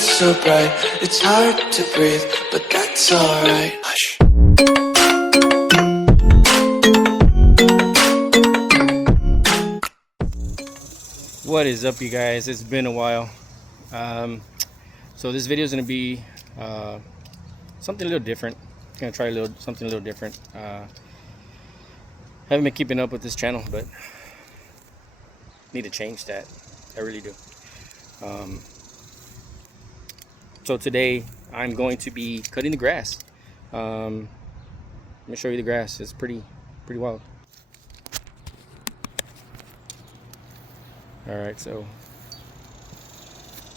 lights so bright, it's hard to breathe, but that's alright. Hush. What is up, you guys? It's been a while. So this video is going to be something a little different. Gonna try something a little different. Haven't been keeping up with this channel, but need to change that. I really do. So today I'm going to be cutting the grass. Let me show you the grass. It's pretty wild. All right, so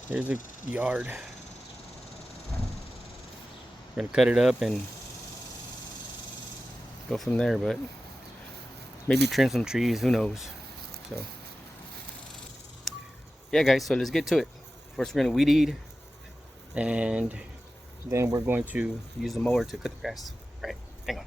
here's the yard. We're gonna cut it up and go from there, but maybe trim some trees, who knows. So yeah, guys, so let's get to it. First, we're gonna weed eat, and then we're going to use the mower to cut the grass. All right, hang on.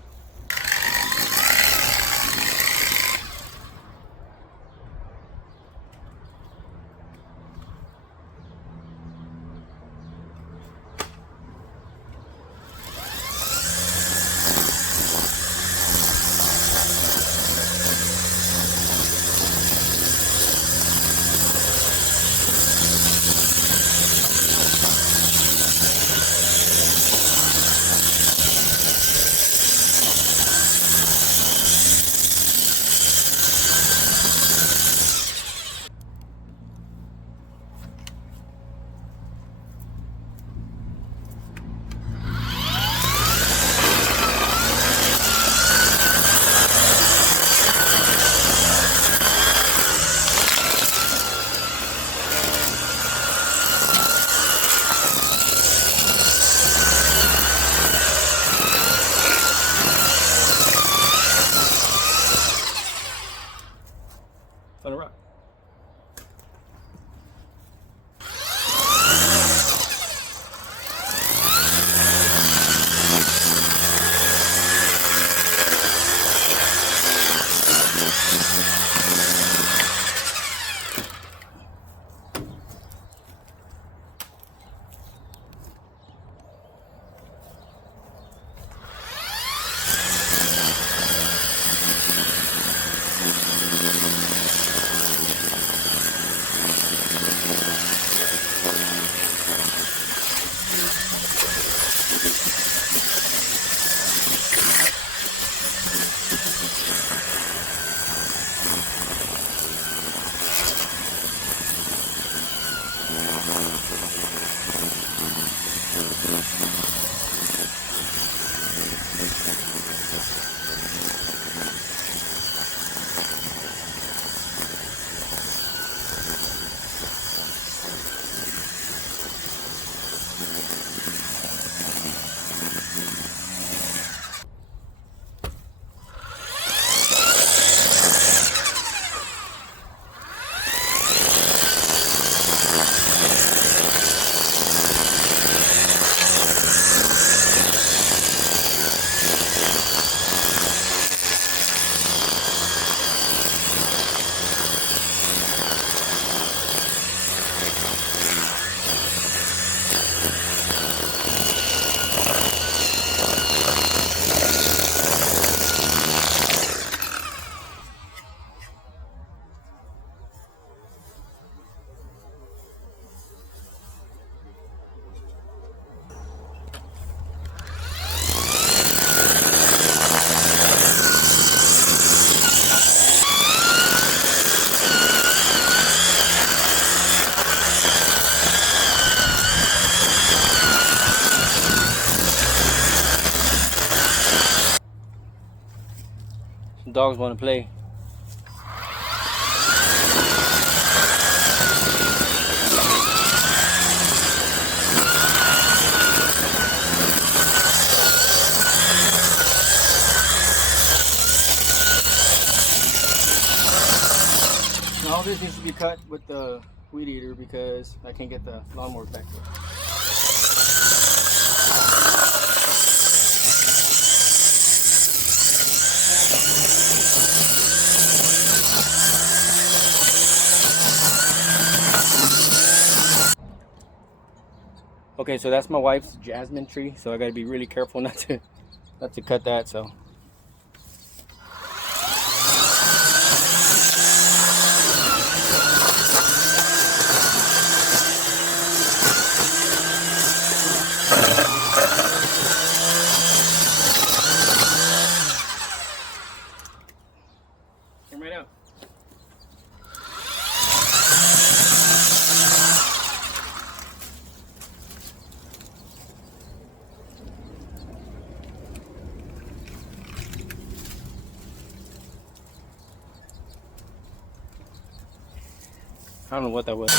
On a rock. Dogs want to play. Now all this needs to be cut with the weed eater because I can't get the lawnmower back there. Okay, so that's my wife's jasmine tree, so I gotta be really careful not to cut that. So come right out. I don't know what that was.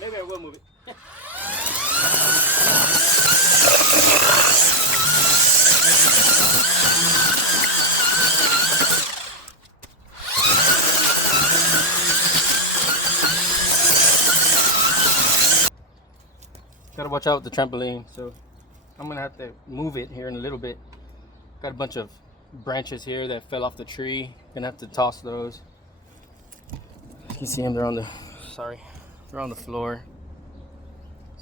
Maybe I will move it. Gotta watch out with the trampoline, so I'm gonna have to move it here in a little bit. Got a bunch of branches here that fell off the tree. Gonna have to toss those. You can see them, they're on the floor.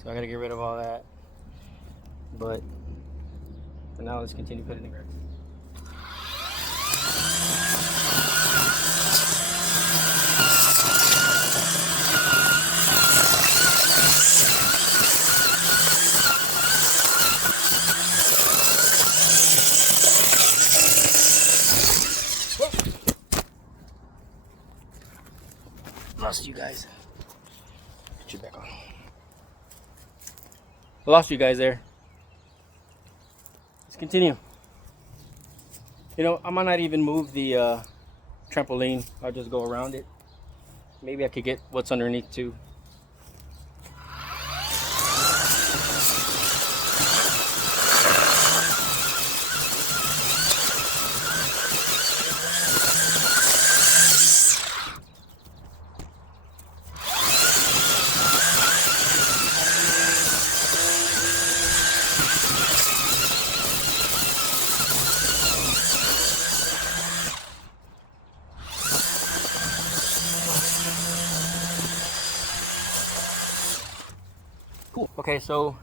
So I gotta get rid of all that. But for now, let's continue putting the grass. Lost you guys. Put you back on. Lost you guys there. Let's continue. You know, I might not even move the trampoline. I'll just go around it. Maybe I could get what's underneath too. Cool. Okay, so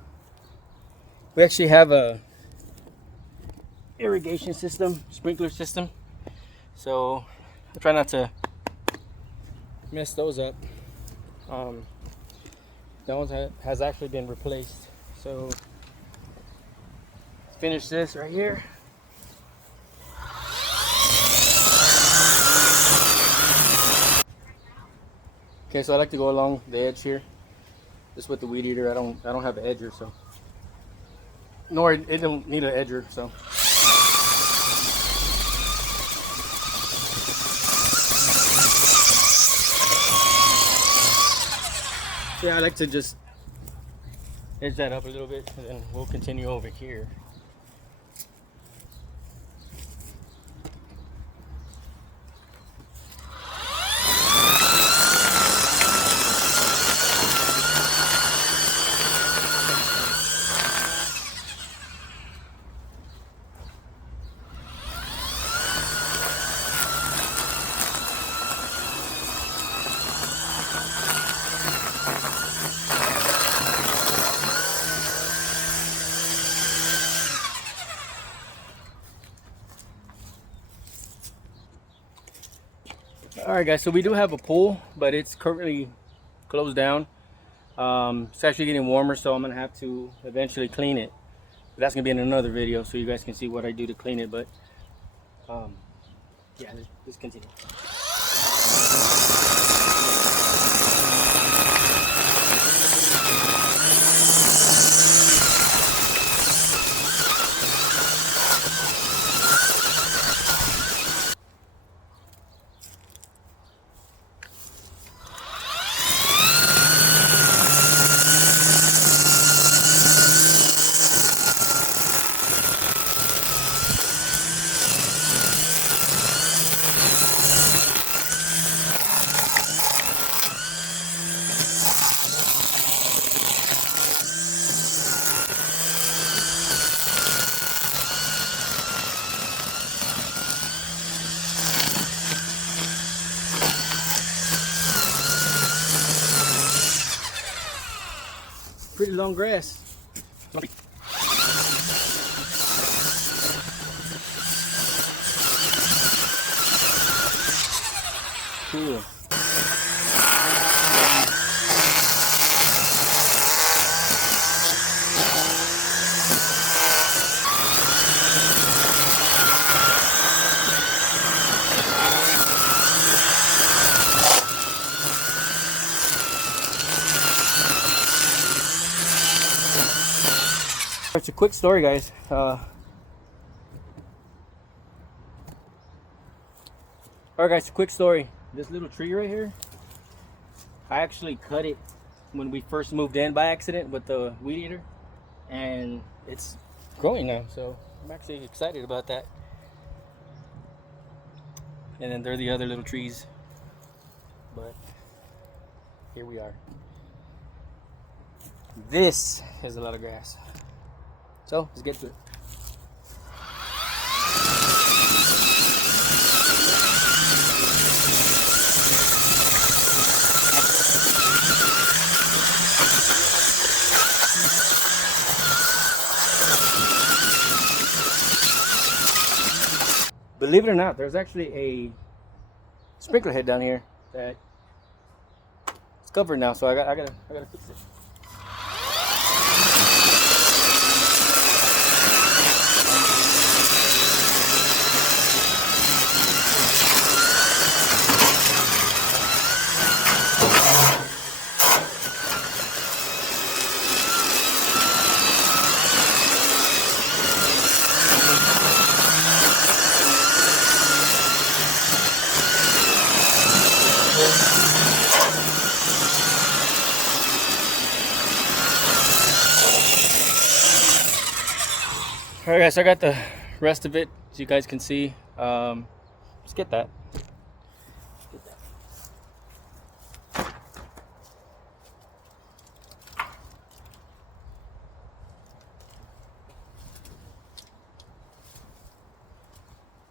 we actually have a irrigation system, sprinkler system. So I try not to mess those up. That one has actually been replaced. So let's finish this right here. Okay, so I like to go along the edge here. Just with the weed eater, I don't have an edger, so nor it don't need an edger, so. Yeah, I like to just edge that up a little bit, and then we'll continue over here. Alright guys, so we do have a pool, but it's currently closed down. It's actually getting warmer, so I'm going to have to eventually clean it. That's going to be in another video, so you guys can see what I do to clean it, but yeah, let's continue. pretty long grass. Cool. It's a quick story, guys. Alright guys, quick story. This little tree right here, I actually cut it when we first moved in by accident with the weed eater, and it's growing now, so I'm actually excited about that. And then there are the other little trees, but here we are. This is a lot of grass, so let's get to it. Believe it or not, there's actually a sprinkler head down here that it's covered now, so I gotta fix it. Alright guys, so I got the rest of it, as you guys can see. Let's get that.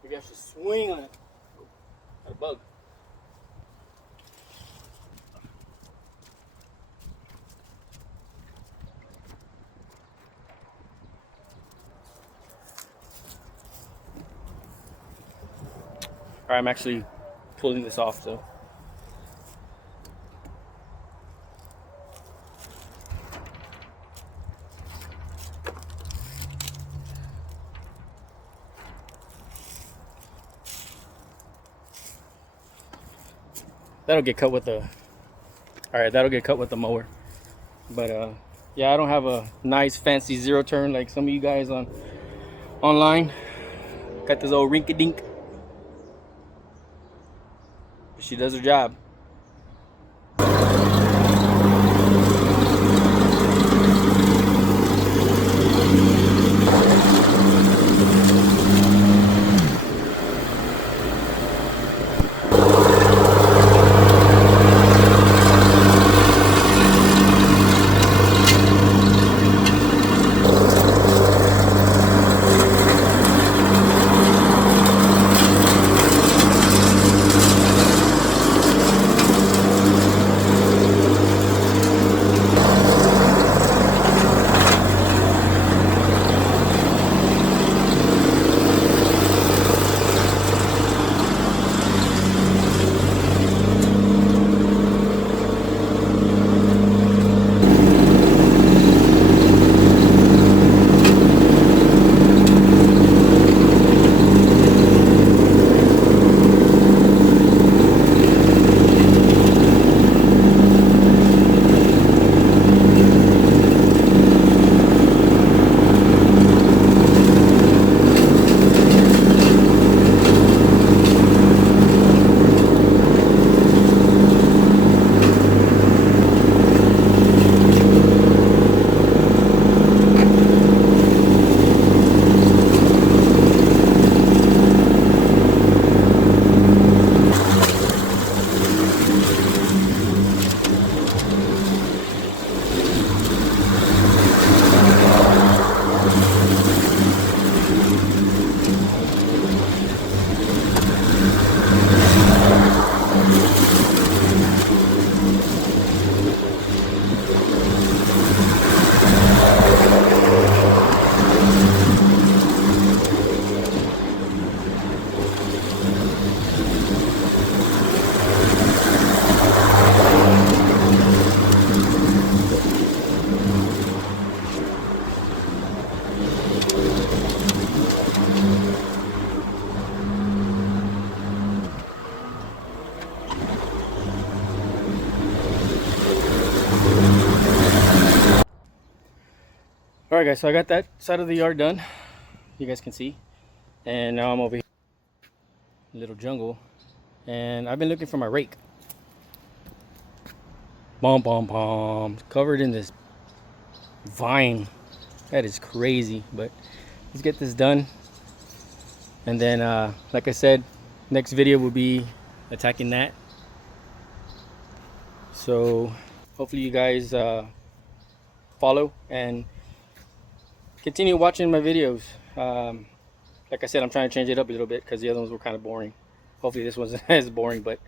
Maybe I should swing on it. Got a bug. Alright, I'm actually pulling this off, so. That'll get cut with the, alright, that'll get cut with the mower. But yeah, I don't have a nice fancy zero turn like some of you guys online. Got this old rinky dink. She does her job. All right, guys, so I got that side of the yard done. You guys can see. And now I'm over here, little jungle. And I've been looking for my rake. Bom, bom, bom. Covered in this vine. That is crazy. But let's get this done. And then, like I said, next video will be attacking that. So hopefully you guys follow and continue watching my videos. Like I said, I'm trying to change it up a little bit because the other ones were kind of boring. Hopefully this wasn't as boring, but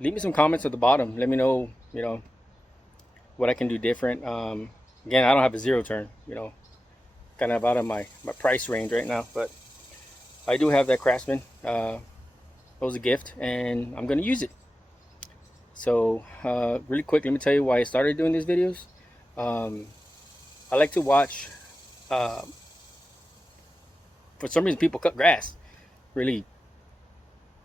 leave me some comments at the bottom. Let me know, what I can do different. Again, I don't have a zero turn, kind of out of my price range right now, but I do have that Craftsman. It was a gift and I'm going to use it. So really quick, let me tell you why I started doing these videos. I like to watch, for some reason people cut grass. Really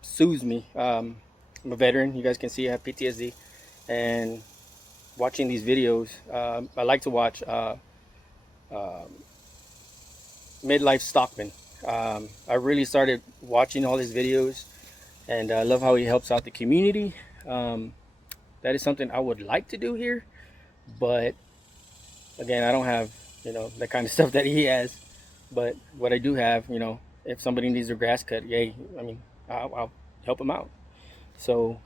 soothes me. I'm a veteran, you guys can see I have PTSD, and watching these videos, I like to watch Midlife Stockman. I really started watching all his videos, and I love how he helps out the community. That is something I would like to do here, but again, I don't have that kind of stuff that he has. But what I do have, if somebody needs their grass cut, yay, I mean, I'll help them out. So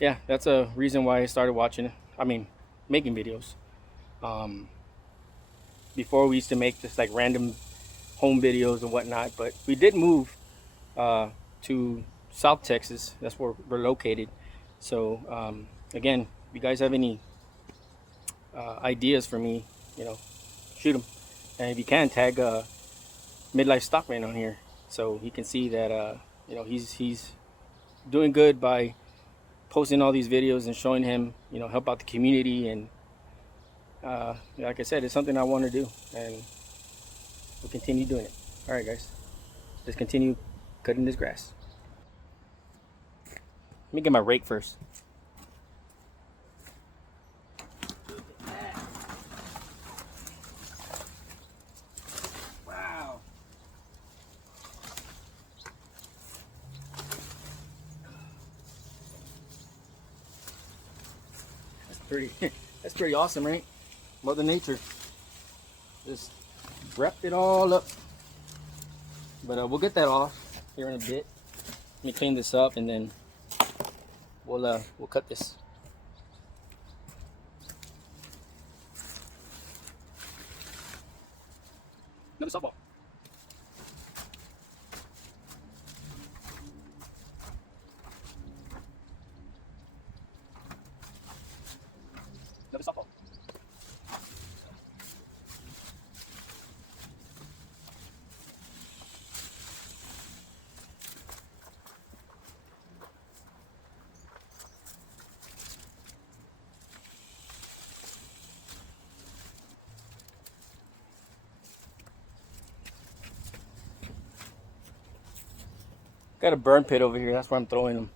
yeah, that's a reason why I started making videos. Before we used to make just like random home videos and whatnot, but we did move to South Texas. That's where we're located. So again, if you guys have any ideas for me, shoot them. And if you can, tag Midlife Stockman on here so he can see that he's doing good by posting all these videos and showing him, help out the community. And like I said, it's something I want to do, and we'll continue doing it. All right, guys, let's continue cutting this grass. Let me get my rake first. Wow. That's pretty awesome, right? Mother Nature just wrapped it all up. But we'll get that off here in a bit. Let me clean this up and then we'll cut this. Another softball. Another softball. Got a burn pit over here. That's where I'm throwing them.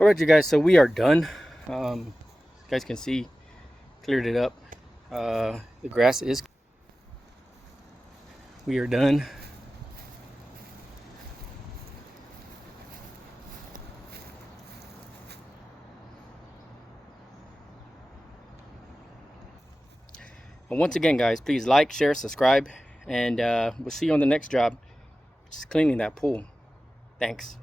All right, you guys, so we are done. You guys can see, cleared it up. The grass is, we are done. And once again, guys, please like, share, subscribe, and we'll see you on the next job, which is cleaning that pool. Thanks.